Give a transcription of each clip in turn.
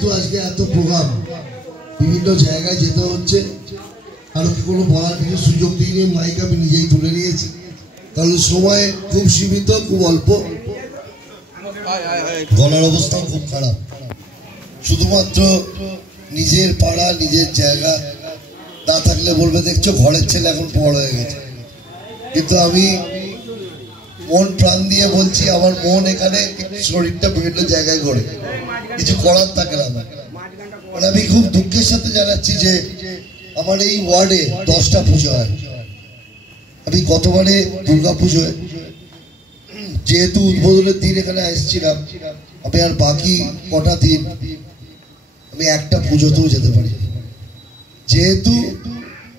যেহেতু আজকে এত প্রোগ্রাম, বিভিন্ন জায়গায় যেতে হচ্ছে, কারো কি কোনো বলার কিছু সুযোগ দিইনি, মাইক আমি নিজেই তুলে নিয়েছি, তাহলে সময় খুব সীমিত, খুব অল্প, গলার অবস্থা খুব খারাপ। শুধুমাত্র নিজের পাড়া, নিজের জায়গা না থাকলে বলবে দেখছো ঘরের ছেলে এখন বড় হয়ে গেছে, কিন্তু আমি মন প্রাণ দিয়ে বলছি আমার মন এখানে, শরীরটা বিভিন্ন জায়গায় ঘোরে, কিছু করার থাকে না। মানে আমি খুব দুঃখের সাথে জানাচ্ছি যে আমার এই ওয়ার্ডে 10টা পুজো হয়। আমি গতবারে দুর্গা পুজোয় যেহেতু উদ্বোধনের দিন এখানে এসেছিলাম, আমি আর বাকি কটা দিন আমি একটা পুজোতেও যেতে পারি, যেহেতু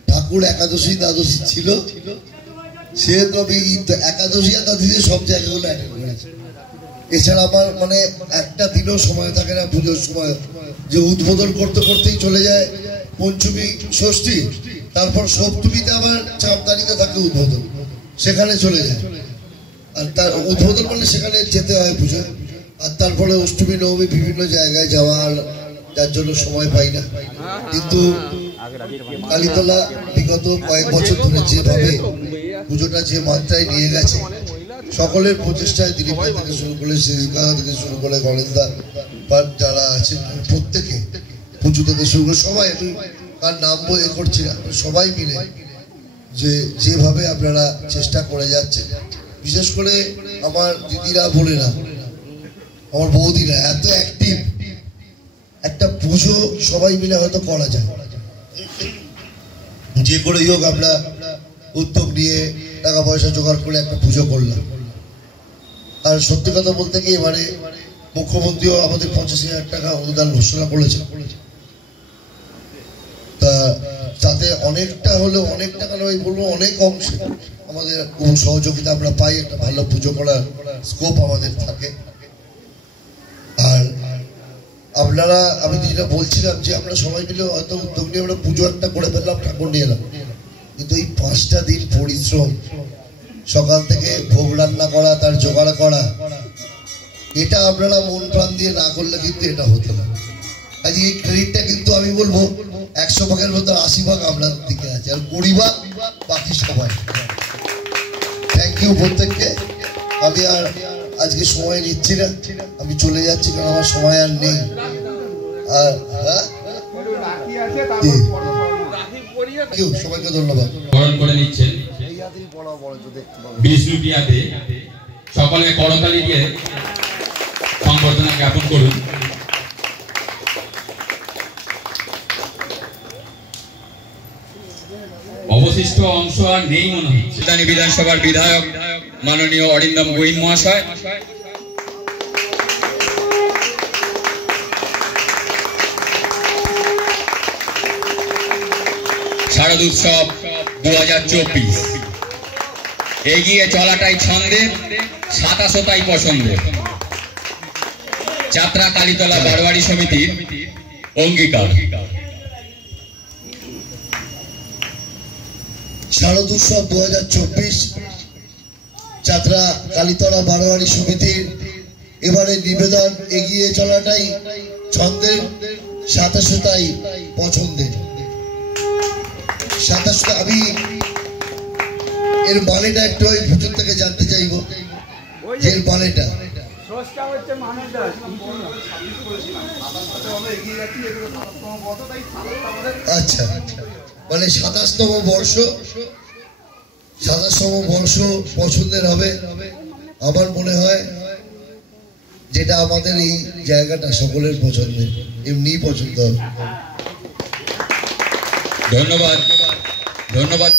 ঠাকুর একাদশী দ্বাদশী ছিল, সেহেতু আমি একাদশী আর দ্বাদশী সব জায়গাগুলো অ্যাটেন্ড করেছি। এছাড়া আমার মানে একটা দিনও সময় থাকে না পুজোর সময়, যে উদ্বোধন করতে করতেই চলে যায় পঞ্চমী ষষ্ঠী, তারপর সপ্তমীতে আবার চাঁদদানিতে থাকে উদ্বোধন, সেখানে চলে যায়। আর তার উদ্বোধন করলে সেখানে যেতে হয় পুজো, আর তারপরে অষ্টমী নবমী বিভিন্ন জায়গায় যাওয়ার, যার জন্য সময় পাই না। কিন্তু কালীতলা বিগত কয়েক বছর ধরে যেভাবে পুজোটা যে মাত্রায় নিয়ে গেছে, সকলের প্রচেষ্টায়, দিলীপ ভাই থেকে শুরু করে, শ্রীকা থেকে শুরু করে, গণেশদা বা যারা আছে প্রত্যেকে, পুজো থেকে শুরু করে সবাই, আমি কার নাম এ করছি না, সবাই মিলে যেভাবে আপনারা চেষ্টা করে যাচ্ছে, বিশেষ করে আমার দিদিরা বোনেরা, আমার বৌদিরা এত অ্যাক্টিভ, একটা পুজো সবাই মিলে হয়তো করা যায়, যে করেই হোক আমরা উদ্যোগ নিয়ে টাকা পয়সা জোগাড় করে একটা পুজো করলাম। আর সত্যি কথা বলতে কি, এবারে মুখ্যমন্ত্রীও আমাদের 85,000 টাকা অনুদান ঘোষণা করেছে, তা তাতে অনেকটা হলেও, অনেক টাকা নয় বলবো, অনেক অংশে আমাদের সহযোগিতা আমরা পাই, একটা ভালো পুজো করার স্কোপ আমাদের থাকে। আর আপনারা, আমি যেটা বলছিলাম যে আমরা সবাই মিলে হয়তো উদ্যোগ নিয়ে আমরা পুজো একটা করে ফেললাম, ঠাকুর নিয়ে এলাম, কিন্তু এই 5টা দিন পরিশ্রম, সকাল থেকে ভোগ রান্না করা, তার জোগাড় করা, এটা আপনারা মন প্রাণ দিয়ে না করলে কিন্তু এটা হতো না। আজ এই ক্রেডিটটা কিন্তু আমি বলবো 100 ভাগের মধ্যে 80 ভাগ আপনার দিকে আছে, আর 20 ভাগ বাকি সবাই। থ্যাংক ইউ প্রত্যেককে। আমি আর আজকে সময় নিচ্ছি না, আমি চলে যাচ্ছি, কারণ আমার সময় আর নেই। আর সবাইকে ধন্যবাদ। বরণ করে নিচ্ছেন বিষ্ণুপ্রিয়াতে, সকলে করতালি দিয়ে সংবর্ধনা জ্ঞাপন করুন। অবশিষ্ট অংশ আর নেই মনে হচ্ছে। বিধানসভার বিধায়ক মাননীয় অরিন্দম গোহিন মহাশয়, শারদোৎসব 2024, এগিয়ে চলাটাই ছন্দের, 27টাই পছন্দের, যাত্রা কালীতলা বারোয়ারি সমিতির অঙ্গীকার। শারদোৎসব 2024 যাত্রা কালীতলা বারোয়ারি সমিতির এবারে নিবেদন, এগিয়ে চলাটাই ছন্দের, 27টাই পছন্দের। 27টা, আমি এর মানেটা একটু ওই ভিতর থেকে জানতে চাইবো, এর মানেটা। আচ্ছা, মানে 27তম বর্ষ, 27তম বর্ষ পছন্দের হবে। আমার মনে হয় যেটা আমাদের এই জায়গাটা সকলের পছন্দের, এমনি পছন্দ হবে। ধন্যবাদ, ধন্যবাদ।